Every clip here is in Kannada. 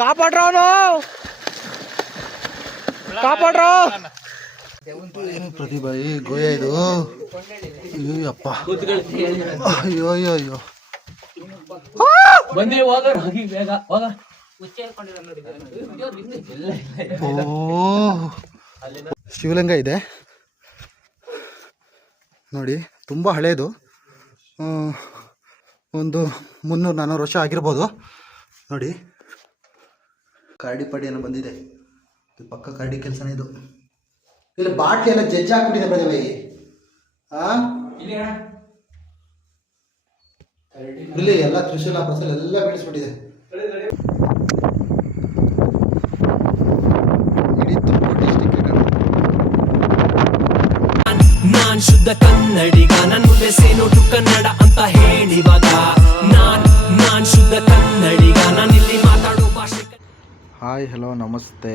ಕಾಪಾಡ್ರ ಅವನು, ಕಾಪಾಡ್ರ. ಏನು ಪ್ರತಿಭಾ ಈ ಗೋಯ ಇದು? ಅಯ್ಯಪ್ಪ, ಅಯ್ಯೋ ಅಯ್ಯೋ ಅಯ್ಯೋ. ಓ, ಶಿವಲಿಂಗ ಇದೆ ನೋಡಿ, ತುಂಬ ಹಳೇದು, ಒಂದು 300-400 ವರ್ಷ ಆಗಿರ್ಬೋದು ನೋಡಿ. ಕರಡಿ ಪಡಿ ಏನೋ ಬಂದಿದೆ, ಇದು ಪಕ್ಕ ಕರಡಿ ಕೆಲಸನೇ ಇದು. ಇಲ್ಲ ಬಾಟ್ಲಿ ಎಲ್ಲ ಜಜ್ಜಿ ಹಾಕ್ಬಿಟ್ಟಿದೆ ಪ್ರತಿಭೆ. ಇಲ್ಲಿ ಎಲ್ಲ ತ್ರಿಶೂಲ ಪ್ರಸಲ್ ಎಲ್ಲ ಬೀಳಿಸ್ಬಿಟ್ಟಿದೆ. ಇಡೀ ತುಮಕೂರು ಡಿಸ್ಟಿಕ್ ನಾನ್ ಶುದ್ಧ ಕನ್ನಡಿಗ, ನನ್ ಮುಂದೆ ಸೇನೋಟು ಕನ್ನಡ ಅಂತ ಹೇಳಿವಾಗ ನಾನ್ ಶುದ್ಧ ಕನ್ನಡಿಗ, ನಾನಿಲ್ಲಿ ಮಾತಾಡೋ ಭಾಷೆ. ಹಾಯ್ ಹಲೋ ನಮಸ್ತೆ,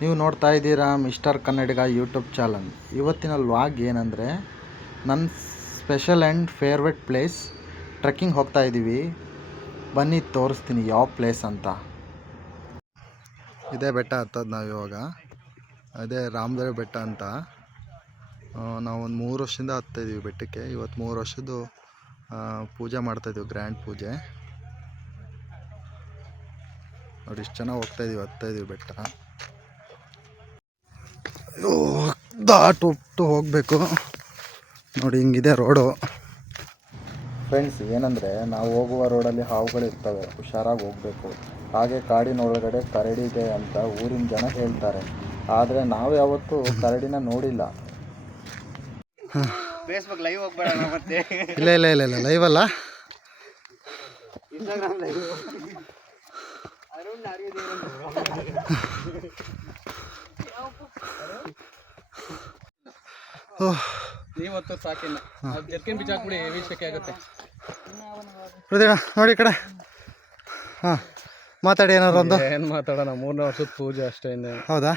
ನೀವು ನೋಡ್ತಾ ಇದ್ದೀರಾ ಮಿಸ್ಟರ್ ಕನ್ನಡಿಗ ಯೂಟ್ಯೂಬ್ ಚಾನಲ್. ಇವತ್ತಿನ ವ್ಲಾಗ್ ಏನಂದರೆ, ನನ್ನ special and favourite place trekking ಹೋಗ್ತಾ ಇದ್ದೀವಿ. ಬನ್ನಿ ತೋರಿಸ್ತೀನಿ ಯಾವ ಪ್ಲೇಸ್ ಅಂತ. ಇದೇ ಬೆಟ್ಟ ಹತ್ತೋದು ನಾವು ಇವಾಗ, ಅದೇ ರಾಮದೇವ್ ಬೆಟ್ಟ ಅಂತ. ನಾವು ಒಂದು 3 ವರ್ಷದಿಂದ ಹತ್ತಾಯಿದ್ದೀವಿ ಬೆಟ್ಟಕ್ಕೆ. ಇವತ್ತು 3 ವರ್ಷದ್ದು ಪೂಜೆ ಮಾಡ್ತಾಯಿದ್ದೀವಿ, ಗ್ರ್ಯಾಂಡ್ ಪೂಜೆ ನೋಡಿ. ಇಷ್ಟು ಚೆನ್ನಾಗಿ ಹತ್ತಾಯಿದ್ದೀವಿ ಬೆಟ್ಟ. ದಾಟು ಹೋಗಬೇಕು ನೋಡಿ, ಹಿಂಗಿದೆ ರೋಡು. ಫ್ರೆಂಡ್ಸ್, ಏನಂದರೆ ನಾವು ಹೋಗುವ ರೋಡಲ್ಲಿ ಹಾವುಗಳಿರ್ತವೆ, ಹುಷಾರಾಗಿ ಹೋಗಬೇಕು. ಹಾಗೆ ಕಾಡಿನೊಳಗಡೆ ಕರಡಿ ಇದೆ ಅಂತ ಊರಿನ ಜನ ಹೇಳ್ತಾರೆ, ಆದರೆ ನಾವು ಯಾವತ್ತೂ ಕರಡಿನ ನೋಡಿಲ್ಲ. ಫೇಸ್ಬುಕ್ ಲೈವ್ ಹೋಗ್ಬೇಡ ಮತ್ತೆ. ಇಲ್ಲ ಇಲ್ಲ ಇಲ್ಲ ಇಲ್ಲ ಲೈವ್ ಅಲ್ಲ, ಇನ್ಸ್ಟಾಗ್ರಾಮ್ ಲೈವ್. ಇವತ್ತು ಸಾಕಿಲ್ಲ, ಜರ್ಕಿನ್ ಬಿಚ್ಚಾಕ್ಬಿಡಿ, ವೀಕ್ಷಕ್ಕೆ ಆಗುತ್ತೆ. ನೋಡಿ ಈ ಕಡೆ. ಹಾಂ, ಮಾತಾಡಿ ಏನಾರು ಒಂದು. ಏನು ಮಾತಾಡೋಣ, 3ನೇ ವರ್ಷದ ಪೂಜೆ ಅಷ್ಟೇ. ಹೌದಾ?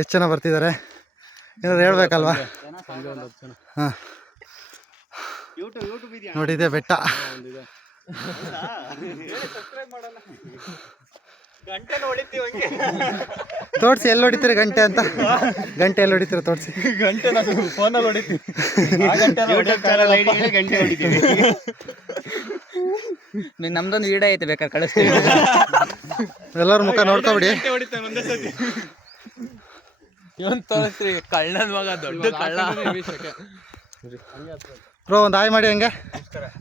ಎಷ್ಟು ಜನ ಬರ್ತಿದ್ದಾರೆ ಏನಾದ್ರು ಹೇಳ್ಬೇಕಲ್ವಾ? ಹಾಂ, ನೋಡಿದೆ ಬೆಟ್ಟ. ತೋರಿಸಿ ಎಲ್ಲಿ ಹೊಡಿತೀರಿ ಗಂಟೆ ಅಂತ. ಗಂಟೆ ಎಲ್ಲಿ ಹೊಡಿತೀರ ತೋರಿಸಿ. ಗಂಟೆ ಫೋನಲ್ಲಿ ಹೊಡಿತೀವಿ, ಗಂಟೆ ಹೊಡಿತೀವಿ. ನಮ್ದೊಂದು ವಿಡಿಯೋ ಐತೆ, ಬೇಕಾದ್ರೆ ಕಳಿಸ್ತೀವಿ. ಎಲ್ಲರ ಮುಖ ನೋಡ್ಕೊಬಿಡಿ. ಇವನ್ ತೋರಿಸ್ರಿ, ಕಳ್ಳನ ಮಗ, ದೊಡ್ಡ ಕಳ್ಳ. ಬ್ರೋ ಒಂದು ಹಾಯ್ ಮಾಡಿ. ಹಂಗೆ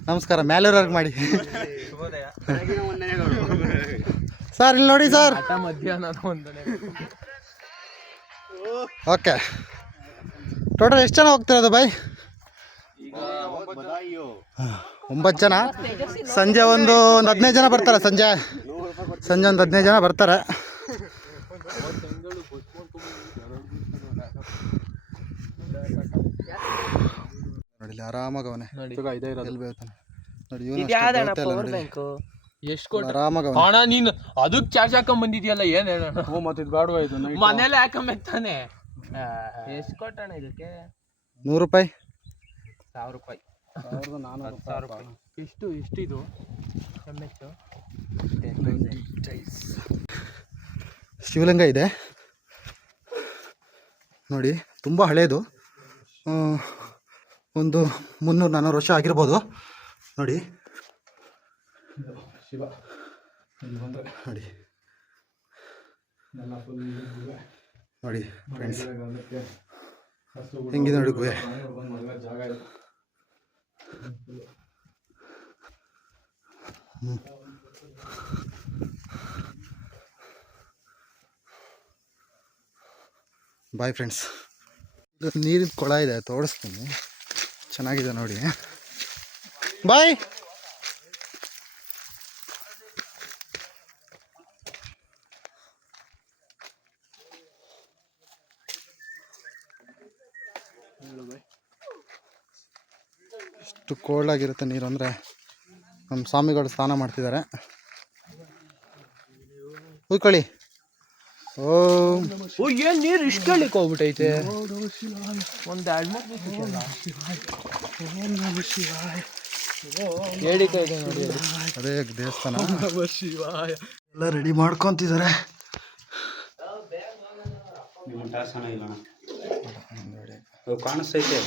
ನಮಸ್ಕಾರ, ಮ್ಯಾಲೂರವ್ರಿಗೆ ಮಾಡಿ. ಸರ್ ಇಲ್ಲಿ ನೋಡಿ ಸರ್. ಮಧ್ಯಾಹ್ನ ಓಕೆ, ಟೋಟಲ್ ಎಷ್ಟು ಜನ ಹೋಗ್ತಿರೋದು ಬಾಯ್? 9 ಜನ. ಸಂಜೆ ಒಂದು 15 ಜನ ಬರ್ತಾರೆ. ಸಂಜೆ ಒಂದು 15 ಜನ ಬರ್ತಾರೆ. ನೋಡಿ ಆರಾಮಾಗಿ ಅವನೇ ನೋಡಿ, ಎಷ್ಟು ಆರಾಮಾಗಿ ಹಣ. ನೀನು ಅದಕ್ಕೆ ಚಾರ್ಜ್ ಹಾಕೊಂಡ್ ಬಂದಿದ್ಯಲ್ಲ, ಏನ್ ಹೇಳೋಣ. ಮತ್ತೆ ಇದು ಬೇಡವಾ? ಇದು ಮನೇಲೆ ಹಾಕೊಂಬತ್ತಾನೆ. ಎಷ್ಟು ಕೊಟ್ಟಣ ಇದಕ್ಕೆ? 100 ರೂಪಾಯಿ, 1000 ರೂಪಾಯಿ, 1400 ರೂಪಾಯಿ. ಎಷ್ಟು ಇದು ಶಿವಲಿಂಗ ಇದೆ ನೋಡಿ, ತುಂಬ ಹಳೇದು, ಒಂದು 300-400 ವರ್ಷ ಆಗಿರ್ಬೋದು ನೋಡಿ. ಶಿವ ನೋಡಿ ನೋಡಿ ಫ್ರೆಂಡ್ಸ್, ಹೆಂಗಿದೆ ನೋಡಿ ಗುಹೆ. Bye friends. ಇದು ನೀರಿನ ಕೊಳ ಇದೆ, ತೋರಿಸ್ತೀನಿ, ಚೆನ್ನಾಗಿದೆ ನೋಡಿ. ಬಾಯ್. ಎಷ್ಟು ಕೋಲ್ಡ್ ಆಗಿರುತ್ತೆ ನೀರು ಅಂದರೆ. ನಮ್ಮ ಸ್ವಾಮಿಗಳು ಸ್ನಾನ ಮಾಡ್ತಿದ್ದಾರೆ. ಉಯ್ಕೊಳ್ಳಿ. ಏನ್ ನೀರು ಇಷ್ಟು ಹೇಳಿಕ್ ಹೋಗ್ಬಿಟ್ಟೈತೆ. ಒಂದು 2-3 ಏಡಿಕೆ ಇದೆ ನೋಡಿ ಅದೇ ದೇವಸ್ಥಾನ. ಎಲ್ಲ ರೆಡಿ ಮಾಡ್ಕೊಂತಿದ್ದಾರೆ. ಕಾಣಿಸ್ತೈತೆ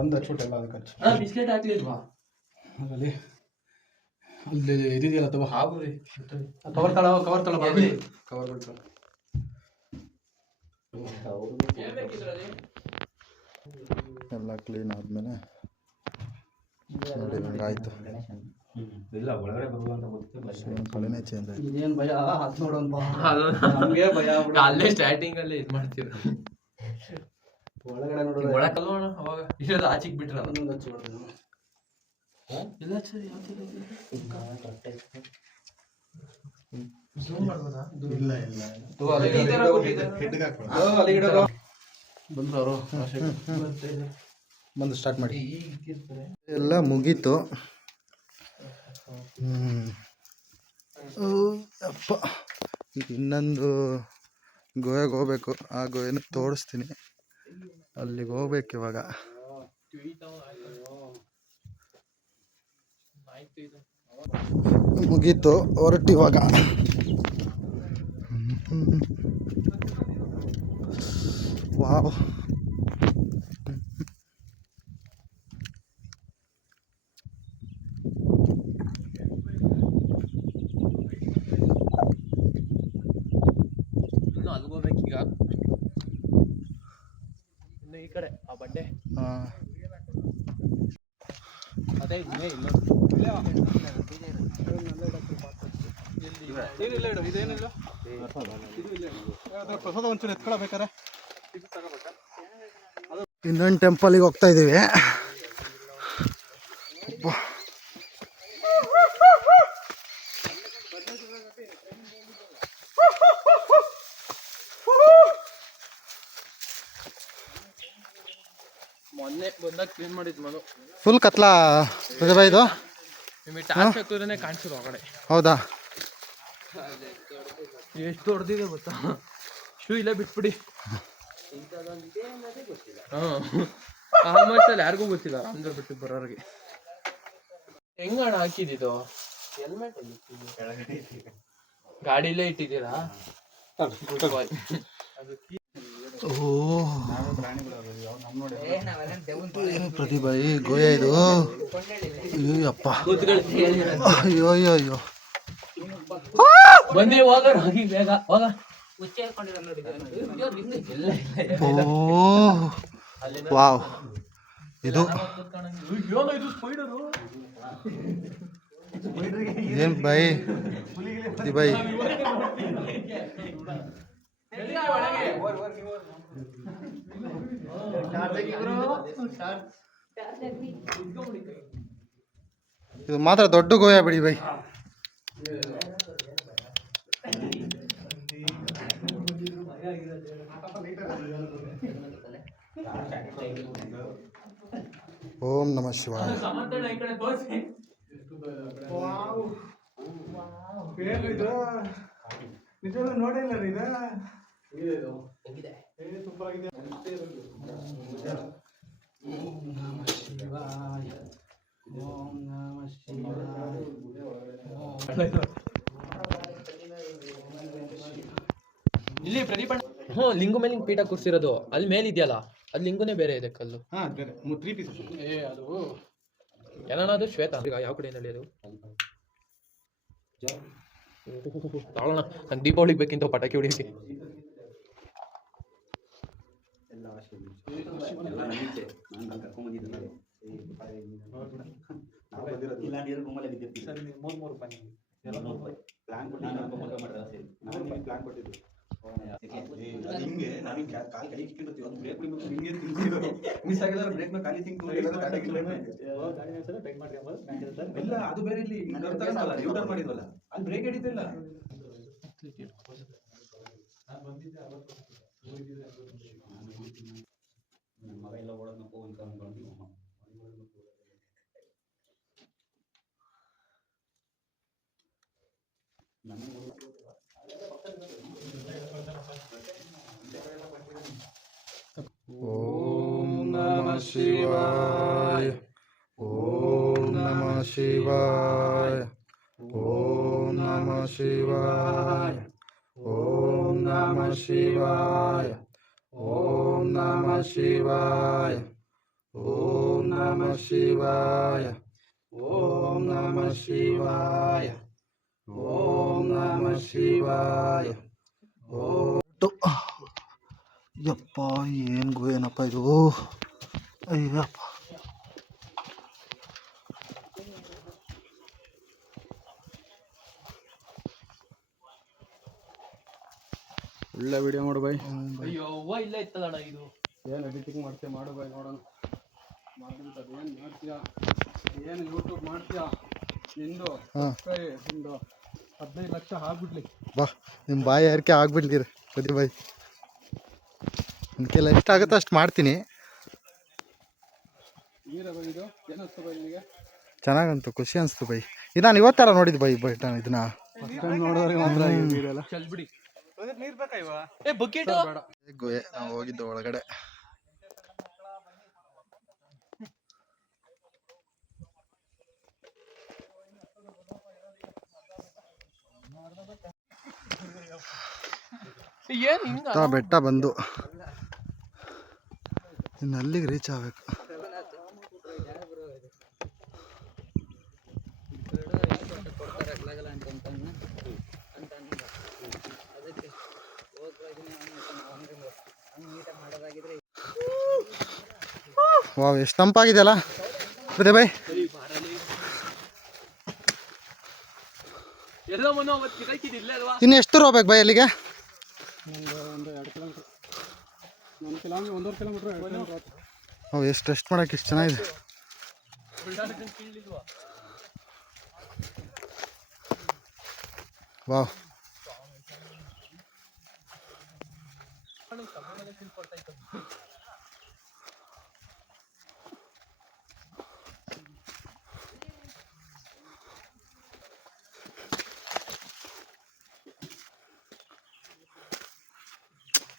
ಒಂದು ಅಚ್ಚುಟೆಲ್ಲ ಅದು ಖರ್ಚು. ಬಿಸ್ಕೆಟ್ ಹಾಕ್ಲಿಲ್ವಾ ಅದರಲ್ಲಿ ಅಲ್ಲಿ ಇದಿದೆಯಲ್ಲ ತಗೋ ಕವರ್ ತಳ ಕವರ್ ಎಲ್ಲ ಕ್ಲೀನ್ ಆದಮೇಲೆ ನೋಡಿ ಹಿಂಗಾಯ್ತು. ಕಳೆನೇ ಚೇಂಜ್ ಆಯ್ತು. ಇದೇನ್ ಭಯ ಅದ್ ನೋಡೋಣ ನಮ್ಗೆ ಭಯ ಅಲ್ಲೇ ಸ್ಟಾರ್ಟಿಂಗ್ ಅಲ್ಲೇ ಇದು ಮಾಡ್ತೀರ ಒಳಗಡೆ ನೋಡೋಣ ಒಳಕಲ್ಲೋಣ ಅವಾಗ ಇರೋದು ಆಚಿಗೆ ಬಿಟ್ರಲ್ಲ ಇನ್ನೊಂದು ಹಚ್ಚಿ ಹೊಡ್ದು ಇಲ್ಲ ಸರಿ ಝೂಮ್ ಮಾಡ್ಬೋದಾ? ಬಂದ್ರು ಅವರು ಬಂದು ಸ್ಟಾರ್ಟ್ ಮಾಡಿ. ಎಲ್ಲ ಮುಗೀತು. ಅಪ್ಪ ಈಗ ಇನ್ನೊಂದು ಗೋವೆಗೆ ಹೋಗ್ಬೇಕು. ಆ ಗೋವೆನ ತೋರಿಸ್ತೀನಿ. ಅಲ್ಲಿಗೆ ಹೋಗ್ಬೇಕು ಇವಾಗ. ಮುಗೀತು, ಹೊರಟು ಇವಾಗ. ವಾವ್, ಇನ್ನು ಅಲ್ಗೋಬೇಕೀಗ. ಇನ್ನು ಈ ಕಡೆ ಆ ಬಂಡೆ ಅದೇ ಇಲ್ಲ ಇದೇನಿಲ್ಲ ಪ್ರಸಾದ ಒಂಚೂರು ಎತ್ಕೊಳ್ಬೇಕಾರೆ. ಇನ್ನೊಂದು ಟೆಂಪಲಿಗೆ ಹೋಗ್ತಾ ಇದ್ದೀವಿ. ಮೊನ್ನೆ ಬಂದಾಗ ಕ್ಲೀನ್ ಮಾಡಿದ್ ಮನು. ಫುಲ್ ಕತ್ಲಾ ಪ್ರತಿಭಾ ಇದು? ನಿಮಗೆ ಟಾರ್ಚ್ ಹಾಕಿದ್ರೆ ಕಾಣಿಸಿರೋ ಹೊರಗಡೆ. ಹೌದಾ? ಎಷ್ಟು ಹೊಡೆದಿದೆ ಗೊತ್ತಾ? ಶೂ ಇಲ್ಲೇ ಬಿಟ್ಬಿಡಿ. ಆಲ್ಮೋಸ್ಟ್ ಅಲ್ಲಿ ಯಾರಿಗೂ ಗೊತ್ತಿಲ್ಲ ಅಂದ್ರೆ ಬಿಟ್ಟು ಬರೋರಿಗೆ. ಹೆಂಗಣ ಹಾಕಿದ್ದು? ಹೆಲ್ಮೆಟ್ ಗಾಡಿಲೇ ಇಟ್ಟಿದ್ದೀರಾ? ಪ್ರತಿಭಾ ಈ ಗೋಯ ಇದು. ಅಯ್ಯೋ ಅಪ್ಪ, ಅಯ್ಯೋ ಅಯ್ಯೋ ಅಯ್ಯೋ. ಬಂದಿ ಹೋಗೋಣ, ಹೋಗಿ ಬೇಗ ಹೋಗ. ಓ ವಾವ್, ಇದು ಏನ್ ಬೈ ಬೈ? ಇದು ಮಾತ್ರ ದೊಡ್ಡ ಗೋಯ ಬಿಡಿ ಬೈ. ಓಂ ನಮಃ ಶಿವಾಯ. ನೋಡಿಲ್ಲ ಇಲ್ಲಿ ಪ್ರದೀಪ ಲಿಂಗು ಮೇಲೆ ಪೀಠ ಕೂರ್ಸಿರೋದು ಅಲ್ಲಿ ಮೇಲೆ ಇದೆಯಲ್ಲ, ಅದು ಲಿಂಗುನೇ ಬೇರೆ ಇದೆ ಕಲ್ಲು. ಅದು ಏನದು ಶ್ವೇತ ಯಾವ ಕಡೆಯಿಂದ ಅದು ತಾಳೋಣ. ನಂಗೆ ದೀಪಾವಳಿಗೆ ಬೇಕಿಂತ ಪಟಾಕಿ ಹೊಡಿಯೋಕೆ. ಪ್ಲಾನ್ ಕೊಟ್ಟು ಪ್ಲಾನ್ ಕೊಟ್ಟಿದ್ದು ಹಿಂಗೆ ನಾವೀಗ ಕಾಲು ಕೈ ಇಕ್ಕಿರ್ತೀವಿ ಒಂದು ಬ್ರೇಕ್ ಬಿಡ್ಬೇಕು ಹಿಂಗೆ ತಿಂತೀವಿ ಮಿಸ್ ಆಗಿಲ್ಲ ಬ್ರೇಕ್ ಕಾಲಿ ತಿಂಗ್ ಇಲ್ಲ ಅದು ಬೇರೆ ಇಲ್ಲಿ ಯೂಟರ್ನ್ ಮಾಡಿದ್ವಲ್ಲ ಅಲ್ಲಿ ಬ್ರೇಕ್ ಹಿಡಿತಿಲ್ಲ ಮಗ ಎಲ್ಲ ಓಡೋದಪ್ಪ ಅಂತ ಅನ್ಕೊಂಡು ಓಂ ನಮಃ ಶಿವಾಯ ಓಂ ನಮಃ ಶಿವಾಯ ಓಂ ನಮಃ ಶಿವಾಯ ಓಂ ನಮಃ ಶಿವಾಯ ಓಂ ನಮಃ ಶಿವಾಯ ಓಂ ನಮಃ ಶಿವಾಯ ಓಂ ನಮಃ ಶಿವಾಯ ಓಂ ನಮಃ ಶಿವಾಯ ಓಂ ಯಪ್ಪ ಏನು ಏನಪ್ಪ ಇದು ಅಯ್ಯಪ್ಪ ಒಳ್ಳೆ ವಿಡಿಯೋ ಮಾಡು ಬೈ ಅಯ್ಯೋ ಇಲ್ಲ ಇತ್ತಲ್ಲಣ್ಣ ಇದು ಏನು ಎಡಿಟಿಂಗ್ ಮಾಡ್ತೀಯ ಮಾಡು ಬೈ ನೋಡೋಣ ಮಾಡ್ಬಿಟ್ಟು ಏನು ಮಾಡ್ತೀಯಾ ಏನು ಯೂಟ್ಯೂಬ್ ಮಾಡ್ತೀಯಾ ನಿಂದು ನಿಂದು 15 ಲಕ್ಷ ಆಗ್ಬಿಡ್ಲಿ ಬಾ ನಿಮ್ಮ ಬಾಯಿ ಯಾರಿಕೆ ಆಗ್ಬಿಡ್ತೀರಿ ಪ್ರತಿ ಬಾಯಿ ನನ್ನ ಕೆಲ ಎಷ್ಟಾಗುತ್ತೋ ಅಷ್ಟು ಮಾಡ್ತೀನಿ ಇದು ಏನಿಸ್ತು ಬೈ ನಿಮಗೆ ಚೆನ್ನಾಗಂತು ಖುಷಿ ಅನಿಸ್ತು ಬೈ ಇದು ನಾನು ಇವತ್ತೆಲ್ಲ ನೋಡಿದ್ದು ಬೈ ಬಟ್ ಇದನ್ನ ನೋಡೋರಿಗೆ ಮಾತ್ರ ನೀರೆಲ್ಲ ಚಲ್ಬಿಡಿ ನೀರು ಬೇಕಾ ಇವ ಏ ಬಕೆಟ್ ಗುಹೆ ನಾವು ಹೋಗಿದ್ದು ಒಳಗಡೆ ಏನ್ ಹಿಂಗ ಬೆಟ್ಟ ಬಂದು ಇನ್ನು ಅಲ್ಲಿಗೆ ರೀಚ್ ಆಗಬೇಕು ವಾವ್ ಎಷ್ಟು ತಂಪಾಗಿದೆಯಲ್ಲ ಅದೇ ಬೈ ಎಲ್ಲ ಮನೋ ಅವತ್ತು ಕಿಟಕಿದಿಲ್ಲ ಅಲ್ವಾ ಇನ್ನು ಎಷ್ಟು ದೂರ ಹೋಗ್ಬೇಕು ಬೈ ಅಲ್ಲಿಗೆ ಒಂದು 2 ಕಿಲೋಮೀಟರ್ 1 ಕಿಲೋಮೀಟರ್ 1.5 ಕಿಲೋಮೀಟರ್ ಓ ಎಷ್ಟು ರೆಸ್ಟ್ ಮಾಡೋಕೆ ಎಷ್ಟು ಚೆನ್ನಾಗಿದೆ ವಾವ್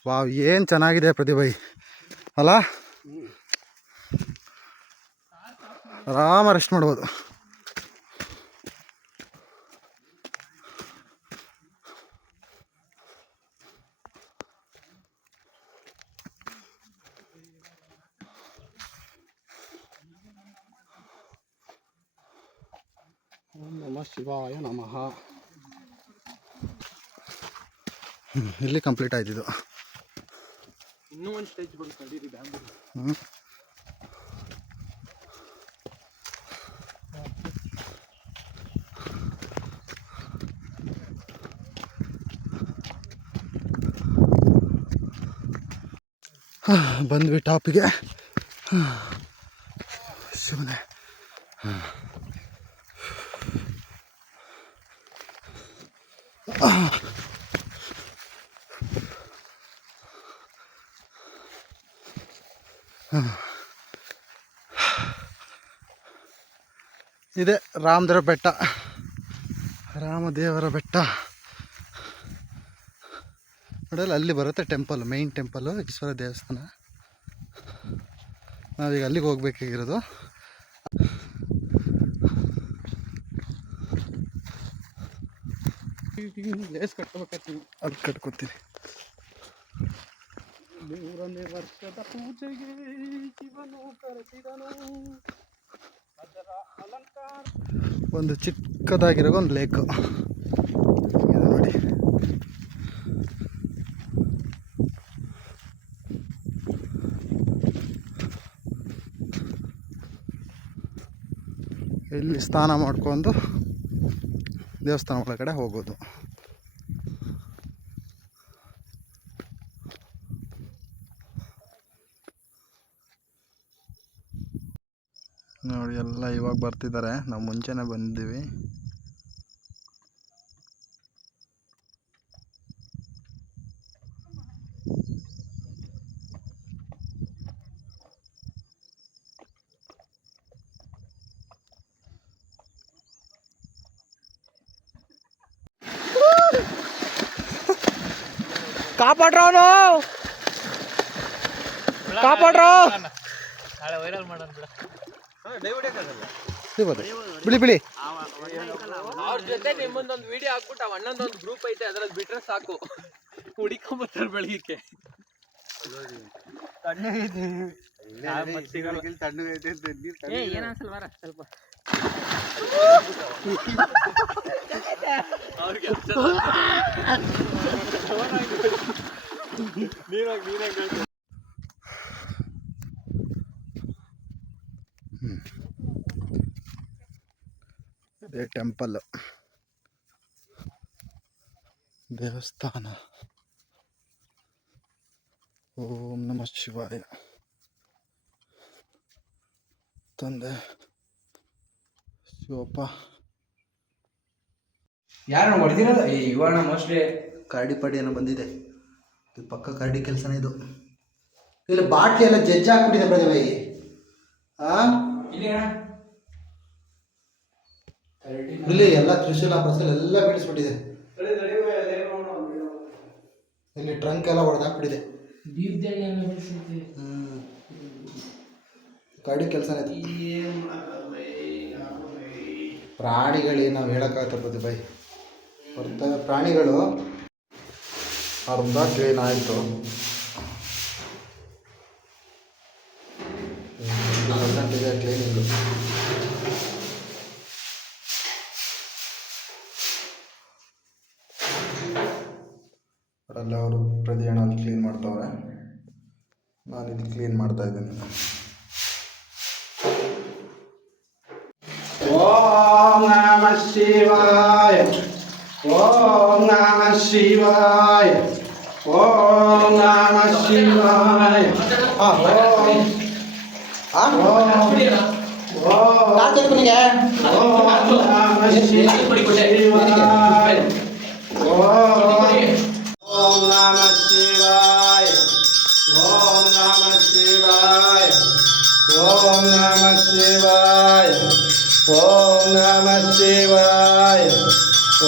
ವಾವ್ ಏನು ಚೆನ್ನಾಗಿದೆ ಪ್ರತಿಭೈ ಅಲ್ಲ ಆರಾಮ ರೆಸ್ಟ್ ಮಾಡ್ಬೋದು ಓಂ ನಮಃ ಶಿವಾಯ ನಮಃ ಇಲ್ಲಿ ಕಂಪ್ಲೀಟ್ ಆಯ್ತಿದ್ದು ಇನ್ನೂ ಒಂದು ಸ್ಟೇಜ್ ಬಂದು ಬ್ಯಾಂಗ್ಳೂರು ಬಂದ್ವಿ ಟಾಪಿಗೆ ಶಿವನೇ ಇದೆ ರಾಮದೇವರ ಬೆಟ್ಟ ರಾಮದೇವರ ಬೆಟ್ಟ ನೋಡಲ್ಲ ಅಲ್ಲಿ ಬರುತ್ತೆ ಟೆಂಪಲ್ ಮೈನ್ ಟೆಂಪಲ್ಲು ಈಶ್ವರ ದೇವಸ್ಥಾನ ನಾವೀಗ ಅಲ್ಲಿಗೆ ಹೋಗ್ಬೇಕಾಗಿರೋದು ಲೇಸ್ ಕಟ್ಕೋಬೇಕತ್ತೀವಿ ಅಲ್ಲಿ ಕಟ್ಕೊತೀನಿ ಮೂರನೇ ವರ್ಷದ ಪೂಜೆಗೆ ಶಿವನು ಕರೆಸಿದನು ಅದರ ಅಲಂಕಾರ ಒಂದು ಚಿಕ್ಕದಾಗಿರೋ ಒಂದು ಲೇಕ್ ನೋಡಿ ಇಲ್ಲಿ ಸ್ನಾನ ಮಾಡ್ಕೊಂಡು ದೇವಸ್ಥಾನ ಒಳಗಡೆ ಹೋಗೋದು. ನೋಡಿ ಎಲ್ಲ ಇವಾಗ ಬರ್ತಿದ್ದಾರೆ, ನಾವು ಮುಂಚೆನೇ ಬಂದಿದ್ದೀವಿ. ಕಾಪಾಡ್ರೋ ಬಿಳಿ ಬಿಳಿ ಅವ್ರ ಜೊತೆ ನಿಮ್ಮೊಂದೊಂದು ವಿಡಿಯೋ ಹಾಕ್ಬಿಟ್ಟು ಅವ್ ಅಣ್ಣಂದೊಂದು ಗ್ರೂಪ್ ಐತೆ ಅದ್ರಲ್ಲಿ ಬಿಟ್ರೆ ಸಾಕು, ಹುಡಿಕೊಂಬತ್ತಾರೆ ಬೆಳಗ್ಗೆ. ಏನನ್ಸಲ್ವಾರ ಸ್ವಲ್ಪ ಇದೇ ಟೆಂಪಲ್ ದೇವಸ್ಥಾನ. ಓಂ ನಮಃ ಶಿವಾಯ. ತಂದೆ ಶಿವಪ್ಪ. ಯಾರು ಹೊಡೆದಿರೋದು ಇವಾಗ ಮೋಸ್ಟ್ಲಿ ಕರಡಿ ಪಡಿ ಏನೋ ಬಂದಿದೆ. ಇದು ಪಕ್ಕ ಕರಡಿ ಕೆಲಸನೇ ಇದು. ಇಲ್ಲಿ ಬಾಟ್ಲಿ ಎಲ್ಲ ಜಜ್ಜಿ ಹಾಕ್ಬಿಟ್ಟಿದೆ ಪ್ರತಿಭಾಗಿ. ಇಲ್ಲಿ ಎಲ್ಲ ತ್ರಿಶೂಲ ಪ್ರಸಲ್ ಎಲ್ಲ ಬೀಳಿಸ್ಬಿಟ್ಟಿದೆ. ಇಲ್ಲಿ ಟ್ರಂಕ್ ಎಲ್ಲ ಹೊಡೆದಾಕ್ಬಿಟ್ಟಿದೆ. ಕರಡಿ ಕೆಲಸನೇ ಇದು. ಪ್ರಾಣಿಗಳು ನಾವು ಹೇಳೋಕ್ಕಾಗತ್ತೆ ಪ್ರತಿಭಾಯಿ, ಬರ್ತವೆ ಪ್ರಾಣಿಗಳು. ಅರ್ಧ ಕ್ಲೀನ್ ಆಯಿತು, 50% ಇದೆ ಕ್ಲೀನಿಂಗು. ಅವರೆಲ್ಲ ಅವರು ಪ್ರತಿ ಹಣ ಅಲ್ಲಿ ಕ್ಲೀನ್ ಮಾಡ್ತಾವ್ರೆ, ನಾನು ಇಲ್ಲಿ ಕ್ಲೀನ್ ಮಾಡ್ತಾ ಇದ್ದೀನಿ. ಓಂ ನಮಃ ಶಿವಾಯ, ಓಂ ನಮಃ ಶಿವಾಯ, ಓಂ ನಮಃ ಶಿವಾಯ. ಓಂ ನಮಃ ಶಿವಾಯ, ಓಂ ನಮಃ ಶಿವಾಯ, ಓಂ ನಮಃ ಶಿವಾಯ, ಓಂ ನಮಃ ಶಿವಾಯ,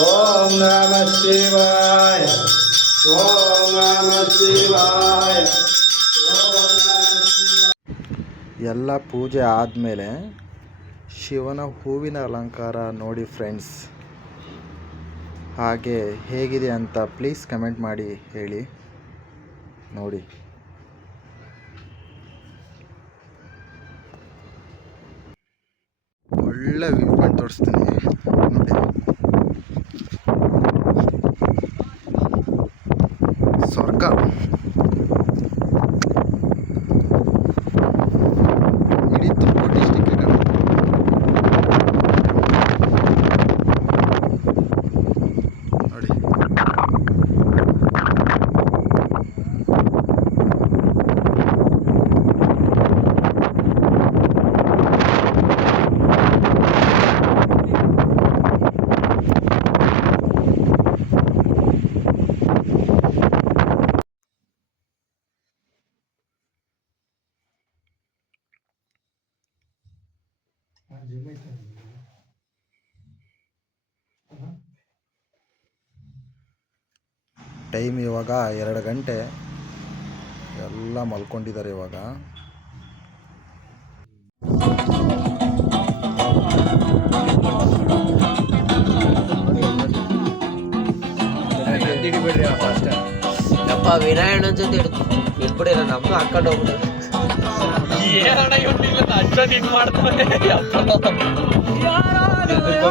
ಓಂ ನಮಃ ಶಿವಾಯ, ಓಂ ನಮಃ ಶಿವಾಯ. ಎಲ್ಲ ಪೂಜೆ ಆದಮೇಲೆ ಶಿವನ ಹೂವಿನ ಅಲಂಕಾರ ನೋಡಿ ಫ್ರೆಂಡ್ಸ್. ಹಾಗೆ ಹೇಗಿದೆ ಅಂತ ಪ್ಲೀಸ್ ಕಮೆಂಟ್ ಮಾಡಿ ಹೇಳಿ. ನೋಡಿ ಒಳ್ಳೆ ವ್ಯೂ ಪಾಯಿಂಟ್ ತೋರಿಸ್ತೀನಿ ನೋಡಿ. ಸ್ವರ್ಗ. ಇಡೀ ತುಮಕೂರು ಡಿಸ್ಟಿಕ್ ನೋಡಿ. ಟೈಮ್ ಇವಾಗ 2 ಗಂಟೆ. ಎಲ್ಲ ಮಲ್ಕೊಂಡಿದ್ದಾರೆ ಇವಾಗ. ಯಪ್ಪ ವಿನಾಯಣ ಜೊತೆ ಇಟ್ಬಿಡಿರ ನಮ್ದು ಹಾಕೊಂಡು ಹೋಗ್ಬಿಡ.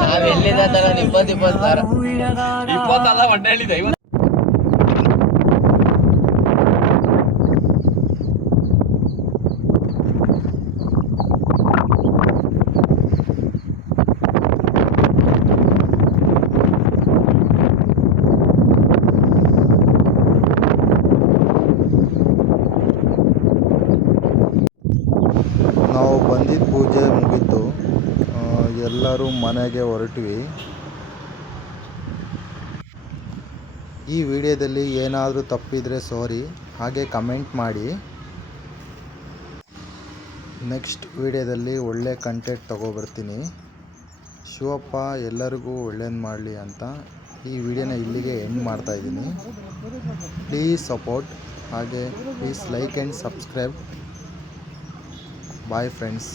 ನಾವ್ ಎಲ್ಲಿಂದ ತಗೊಂಡು 20 ಸಾವಿರ 20 ಅಲ್ಲ, 1 50. ನಾವು ಬಂದಿದ್ದ ಪೂಜೆ ಮುಗೀತು, ಎಲ್ಲರೂ ಮನೆಗೆ ಹೊರಟ್ವಿ. ಈ ವಿಡಿಯೋದಲ್ಲಿ ಏನಾದರೂ ತಪ್ಪಿದರೆ ಸಾರಿ, ಹಾಗೆ ಕಮೆಂಟ್ ಮಾಡಿ. ನೆಕ್ಸ್ಟ್ ವಿಡಿಯೋದಲ್ಲಿ ಒಳ್ಳೆ ಕಂಟೆಂಟ್ ತೊಗೊಬರ್ತೀನಿ. ಶಿವಪ್ಪ ಎಲ್ಲರಿಗೂ ಒಳ್ಳೇದು ಮಾಡಲಿ ಅಂತ ಈ ವಿಡಿಯೋನ ಇಲ್ಲಿಗೆ ಎಂಡ್ ಮಾಡ್ತಾಯಿದ್ದೀನಿ. ಪ್ಲೀಸ್ ಸಪೋರ್ಟ್, ಹಾಗೆ please like and subscribe. Bye friends.